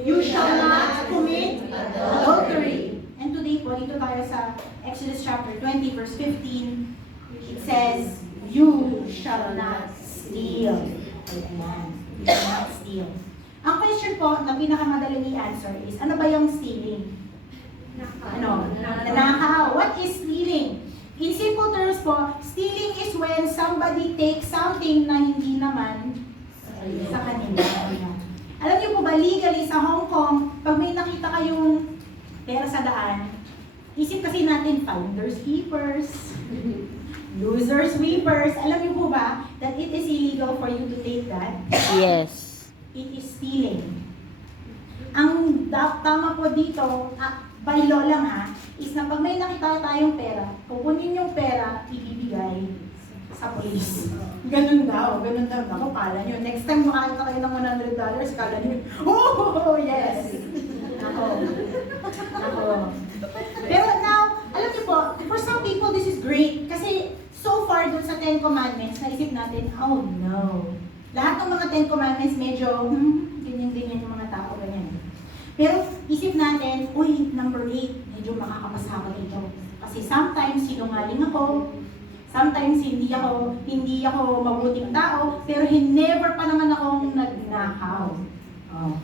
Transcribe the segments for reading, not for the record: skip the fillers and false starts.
You shall not commit adultery. And today po, dito tayo sa Exodus chapter 20, verse 15. It says, you shall not steal. Ayan. You shall not steal. Ang question po na pinakamadaling i-answer is, ano ba yung stealing? Nanakaw. What is stealing? In simple terms po, stealing is when somebody takes something na hindi naman sa kanila. Alam niyo po ba, legally sa Hong Kong, pag may nakita kayong pera sa daan, isip kasi natin, founders keepers, losers sweepers. Alam niyo po ba that it is illegal for you to take that? Yes. It is stealing. Ang tama po dito, by law lang is na pag may nakita tayong pera, kukunin yung pera, ibibigay sa police. Ganun daw. Ako, kala nyo. Next time makakita kayo ng $100, kala nyo, oh, yes! Ako. Pero now, alam niyo po, for some people, this is great. Kasi so far dun sa 10 Commandments, naisip natin, oh no. Lahat ng mga 10 Commandments, medyo, ganyan-ganyan yung mga tao, ganyan. Pero isip natin, uy, number 8, medyo makakapasa ako dito. Kasi sometimes sinungaling ako, sometimes hindi ako mabuting tao, pero never pa naman akong nagnakaw. Oh.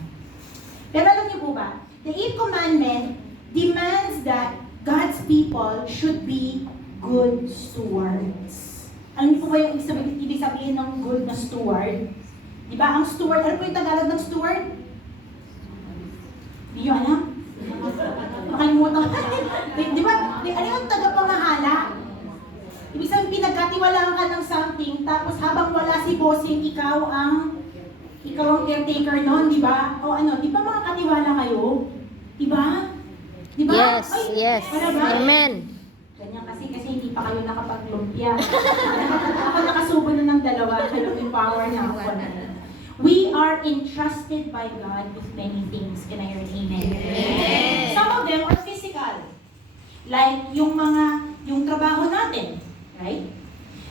Pero alam niyo po ba, the 8th commandment demands that God's people should be good stewards. Alam niyo po ba yung ibig sabihin ng good na steward? Di ba? Ang steward, ano po yung Tagalog ng steward? Hindi nyo alam? Makalimutan ko. Di ba? Ano yung tagapamahala? Ibig sabihin, pinagkatiwalaan ka ng something, tapos habang wala si bossing, ikaw ang caretaker noon, di ba? O ano, di ba mga katiwala kayo? Di ba? Di ba? Yes, Ay, yes. Amen. Ganyan kasi hindi pa kayo nakapaglumpia. Ako nakasubo na ng dalawa, kaya may power na ako na. We are entrusted by God with many things. Can I hear an amen? Amen? Some of them are physical. Like yung trabaho natin. Right?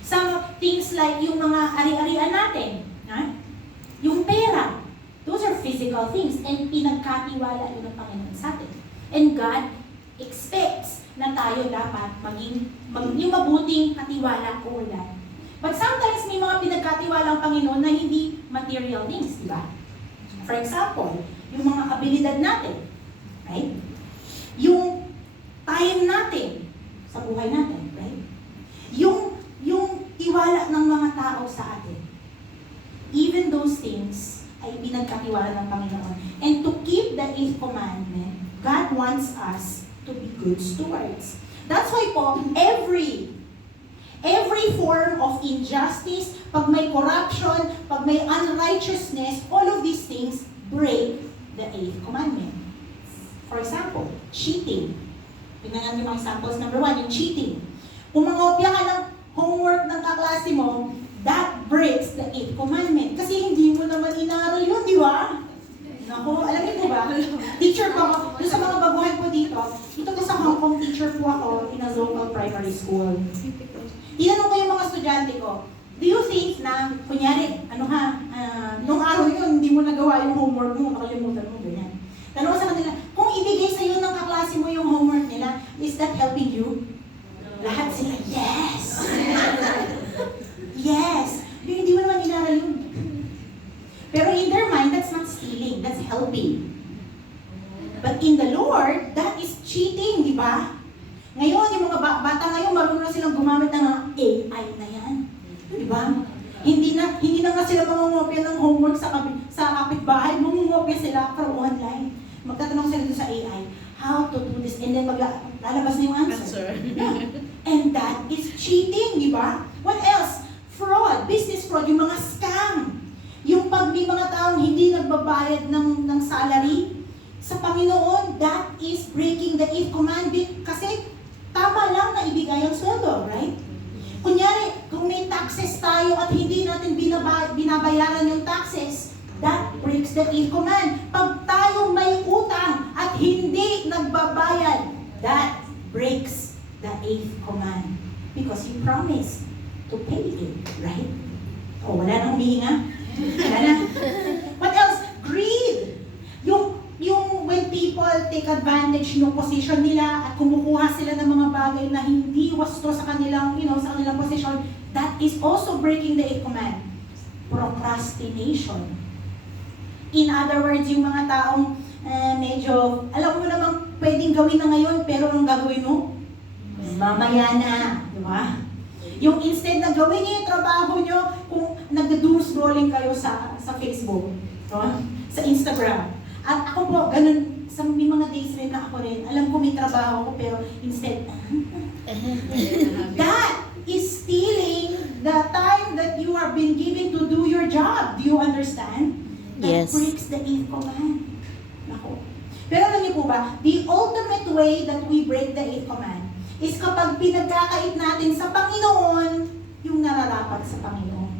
Some things like yung mga ari-arian natin. Right? Yung pera. Those are physical things. And pinagkatiwala yun ng Panginoon sa atin. And God expects na tayo dapat maging yung mabuting katiwala ko wala. But sometimes may mga pinagkatiwala ang Panginoon na hindi material things, di ba? For example, yung mga abilidad natin, right? Yung time natin sa buhay natin, right? Yung tiwala ng mga tao sa atin. Even those things ay pinagkatiwala ng Panginoon. And to keep the 8th commandment, God wants us to be good stewards. That's why po, every form of injustice, pag may corruption, pag may unrighteousness, all of these things break the 8th commandment. For example, cheating. Tingnan natin mga examples. Number 1, yung cheating. Kung mangopya ka ng homework ng kaklase mo, that breaks the 8th commandment. Kasi hindi mo naman inaral yun, di ba? Naku, alam niyo po ba? Teacher po ako. Doon sa mga baguhan po dito, sa Hong Kong teacher po ako in a local primary school. Tinanong ko yung mga estudyante ko, do you think na, kunyari, nung araw yun, hindi mo nagawa yung homework mo, nakalimutan mo, ganyan. Tanong ko sa kanila, kung ibigay sa iyo ng kaklase mo yung homework nila, is that helping you? Lahat sila, yes! Yes! Pero hindi mo naman inaral yun. Pero in their mind, that's not stealing, that's helping. But in the Lord, that is cheating, di ba? Ngayon, yung mga bata ngayon, marunong na silang gumamit ng AI na yan. Di ba? Hindi na nga sila mangungopya ng homework sa kapitbahay, mangungopya sila from online. Magtatanong sila sa AI, how to do this, and then lalabas na yung answer. Yeah. And that is cheating, di ba? What else? Fraud, business fraud, yung mga scam. Yung pag may mga taong hindi nagbabayad ng salary sa Panginoon, that is breaking the 8th commandment kasi tama lang na ibigay ang sweldo, right? Kunyari, kung may taxes tayo at hindi natin binabayaran yung taxes, that breaks the 8th command. Pag tayo may utang at hindi nagbabayad, that breaks the 8th command. Because you promised to pay it, right? O, wala nang humihinga? Wala na. What else? Greed. tinitake advantage ng position nila at kumukuha sila ng mga bagay na hindi wasto sa kanilang, sa kanilang position, that is also breaking the 8th command. Procrastination. In other words, yung mga taong medyo, alam mo namang pwedeng gawin na ngayon, pero anong gagawin mo? Mamaya na, di ba? Yung instead na gawin niyo yung trabaho niyo, kung nag-doom scrolling kayo sa Facebook, sa Instagram. At ako po, ganun, sa may mga days rin na ako rin, alam ko may trabaho ko, pero instead, that is stealing the time that you are being given to do your job. Do you understand? That Yes. breaks the 8th command. Nako. Pero alam niyo po ba, the ultimate way that we break the 8th command is kapag pinagkakait natin sa Panginoon yung nararapat sa Panginoon.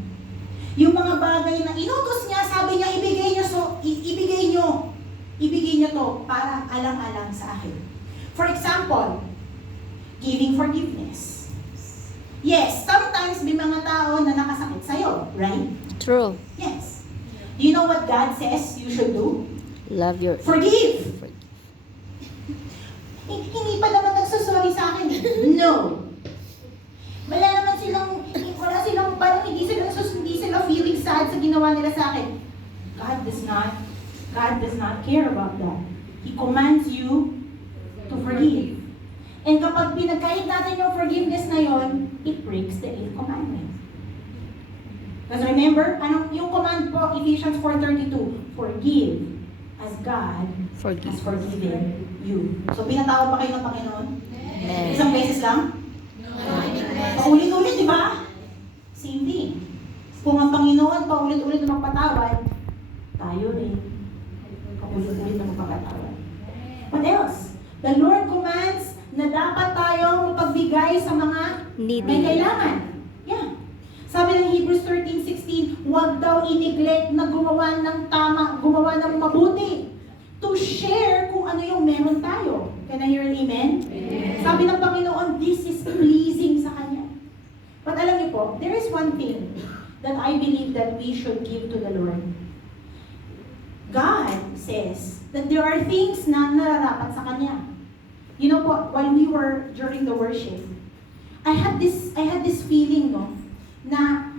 Yung mga bagay na inutos niya, sabi niya, ibigay niyo to para alang-alang sa akin. For example, giving forgiveness. Yes, sometimes may mga tao na nakasakit sa'yo, right? True. Yes. Do you know what God says you should do? Love your... Forgive! Hindi pa naman nagsasorry sa akin. No. Wala silang, parang hindi sila feeling sad sa ginawa nila sa akin. God does not care about that. He commands you to forgive. And kapag pinagkait natin yung forgiveness na yon, it breaks the 8th commandment. Because remember, yung command po, Ephesians 4:32, forgive as God has forgiven you. So, pinatawad pa kayo ng Panginoon? Amen. Isang beses lang? Paulit-ulit, di ba? Same thing. Kung ang Panginoon paulit-ulit na magpatawad, tayo rin paulit-ulit na magpapatawad. What else? The Lord commands na dapat tayong mapagbigay sa mga Needy. may kailangan. Yeah. Sabi ng Hebrews 13:16, huwag daw i-neglect na gumawa ng tama, gumawa ng mabuti. To share kung ano yung meron tayo. Can I hear an amen? Amen. Sabi ng Panginoon, this is pleasing sa Kanya. But alam niyo po, there is one thing that I believe that we should give to the Lord. God says that there are things na nararapat sa Kanya. You know po, while we were during the worship, I had this feeling, no, na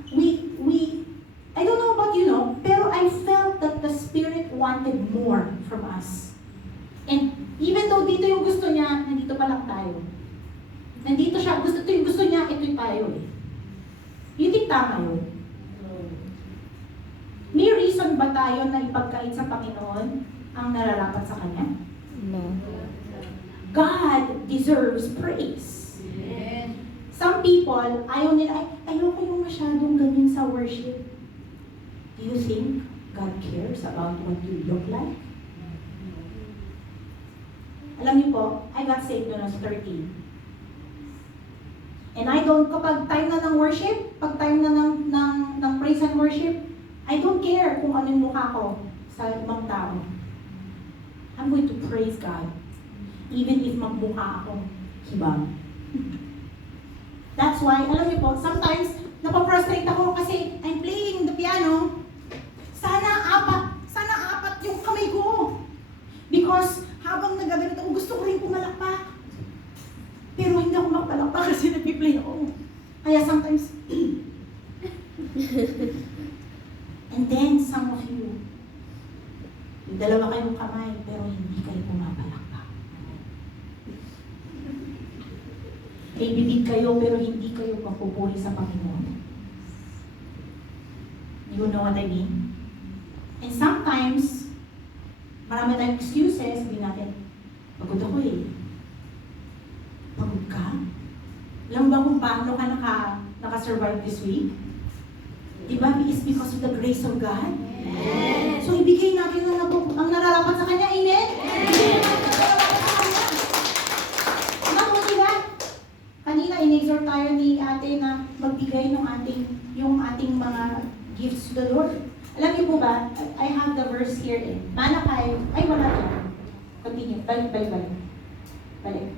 I don't know about you, no, pero I felt that the Spirit wanted more from us. And even though dito yung gusto niya, nandito pa lang tayo. Nandito siya, gusto niya, ito tayo eh. You think tama yun? May reason ba tayo na ipagkait sa Panginoon ang nararapat sa Kanya? No. God deserves praise. Some people, ayoko yung masyadong ganyan sa worship. Do you think God cares about what you look like? Alam niyo po, I got saved when I was 13. And kapag time na ng worship, pag time na ng praise and worship, I don't care kung ano yung mukha ko sa ibang tao. I'm going to praise God. Even if magmukha ako hibang. That's why, alam niyo po, sometimes napaprustrate ako kasi I'm playing the piano. Sana apat yung kamay ko. Because habang nagaganito ako, gusto ko rin pumalakpak. Pero hindi ako magpalakpak kasi nag-play ako. Kaya sometimes, and then some of you, yung dalawa kayong kamay, pero hindi kayo pumapalakpak. May bibig kayo, pero hindi kayo mapupuri sa Panginoon. You know what I mean? And sometimes, marami tayong excuses, sabihin natin, pagod ako eh. Pagod ka? Alam mo ba kung paano ka naka-survive this week? Diba? It's because of the grace of God. Amen. So, ibigay natin ang nararapat sa Kanya. Amen? Amen. Kanina, in-exhort tayo ni ate na magbigay ng yung ating mga gifts to the Lord. Alam niyo po ba, I have the verse here eh. Malakay, wala yan. Continue, balik.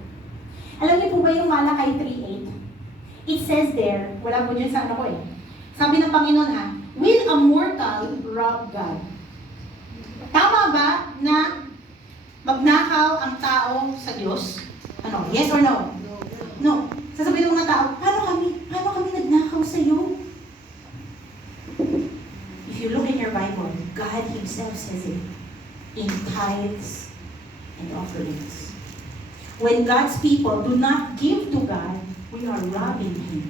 Alam niyo po ba yung Malakay 3:8? It says there, wala po dyan sa ano ko eh. Sabi ng Panginoon will a mortal rob God? Tama ba na magnakaw nagnakaw ang tao sa Diyos? Ano? Yes or no? No. Sasabihin ng mga tao, paano kami nagnakaw sa iyo? If you look in your Bible, God Himself says it in tithes and offerings. When God's people do not give to God, we are robbing Him.